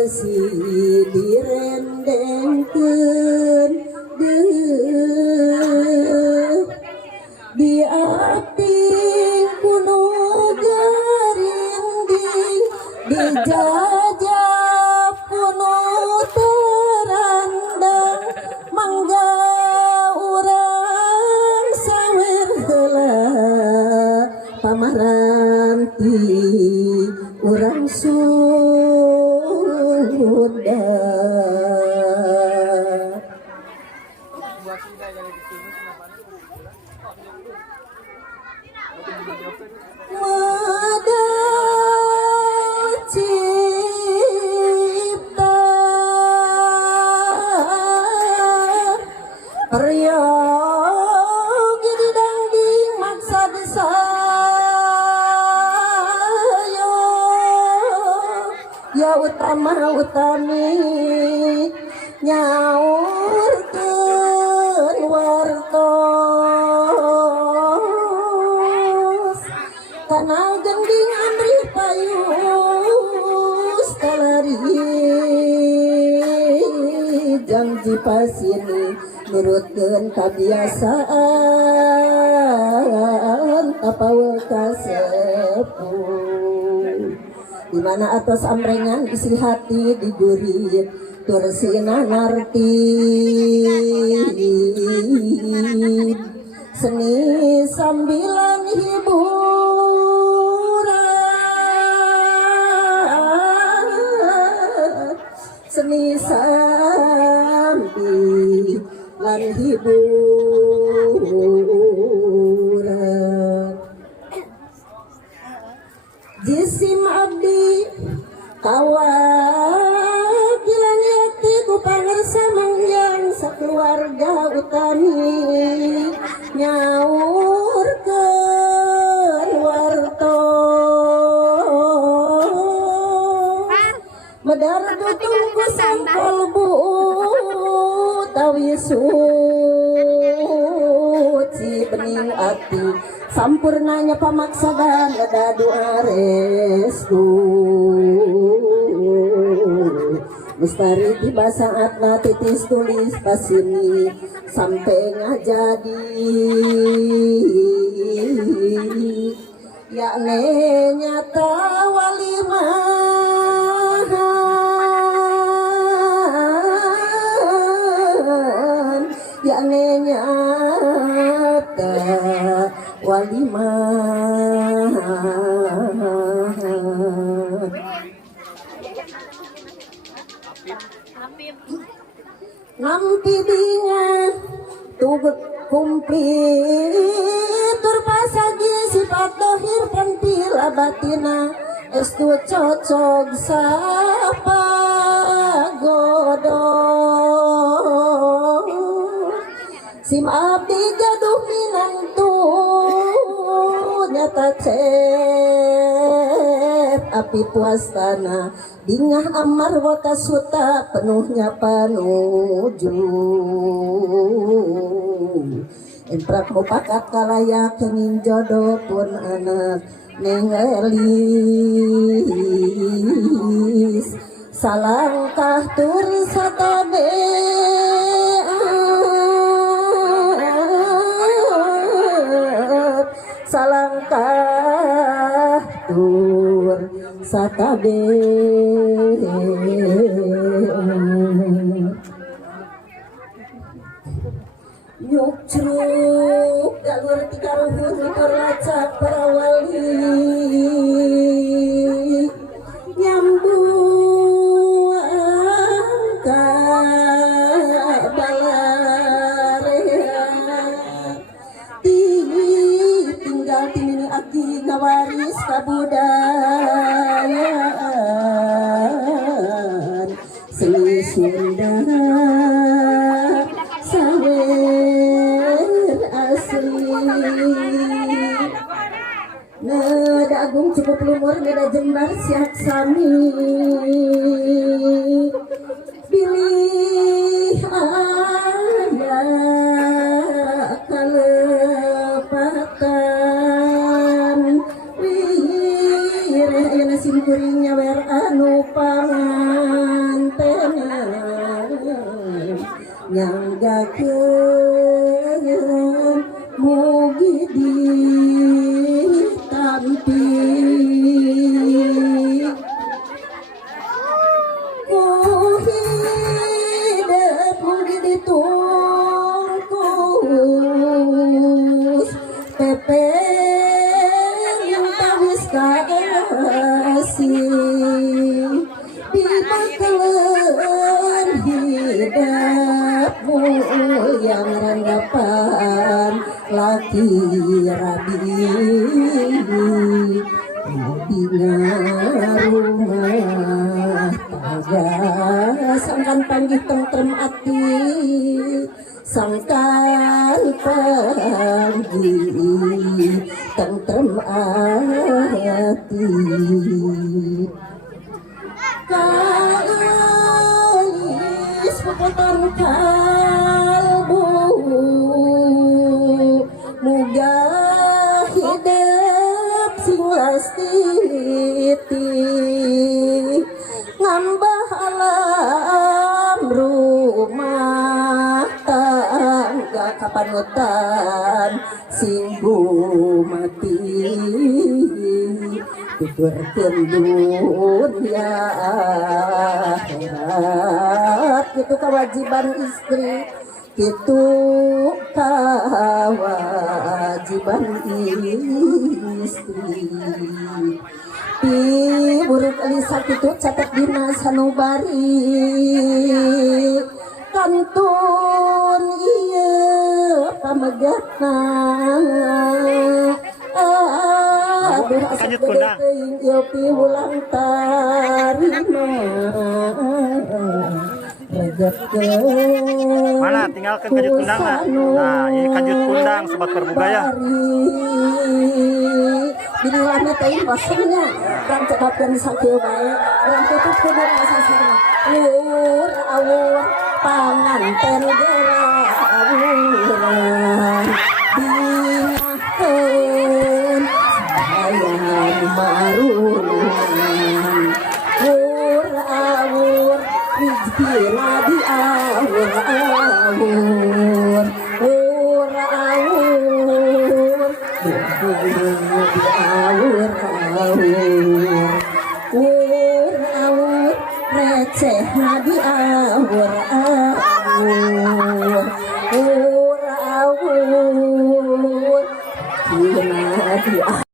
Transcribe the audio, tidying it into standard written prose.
bersih direndengkeun deuk di ating kuno garinding dijajah kuno terandang mangga urang sawer heula pamaranti urang Sunda. Mada cipta peryogi didangding maksa desayo ya utama utami nyaurkeun wartos kana gending amri payus kalari janji pasini nurutkeun kabiasaan tapaweul kasepuh di mana atas amrengan isi hati digurit tursina narti seni sambilan hiburan seni sambilan hiburan jisim abdi kawagilan yakti ku pangersa mangyang sakeluarga utami nyaurkeun wartos medar tutung ku kolbu tawi suci bening ati sampurnanya pamaksadan dadu arestu mustari tiba saatna titis tulis pasini sampai ngajadi yakne nyata walimahan yakne nyata walimah nampi dinga tugut kumplit tur pasagi sifat dohir pentila batina estu cocok sapa godong sim abdi gaduh minantu nyata cep api puastana dingah amar waka suta penuhnya panuju imprak mupakat kalayak kenging jodoh pun anak nengelis salangkah tur satabe salangkah tur satabe yuk ceruk galur tiga ruhun mikor lacak para wali nyambuang ka balarea tinggal timini aki ngawaris kabudayaan seni Sunda sawer asli neda agung cukup lumur neda jembar siak sami pilih ayah kalepatan wih ayana simkuringnya wer anu pangan kirabi rumah tangga sangkan panggih tentrem ati sangkan panggih tentrem ati kalis puputan kalbu muga hidup sing lastiti ngambah alam rumah tangga kapanutan sing mati tuturkeun dunya akhirat itu kewajiban istri itu kewajiban istri di buruk lisak itu catat dina sanubari kantun iya pamegana aduh asap gede teuing ieu piwulang tarima mana tinggalkan kajut kundang nah ini kajut kundang sobat berbudaya dinilainya teuing bosnya kan cekapkeun sakieu bae urang tutup kudu sasana awur panganten gerawuran dingakeun sayang marungan awur rezekina di awur-awur awur-awur di awur-awur awur-awur recehna di awur-awur awur-awur di awur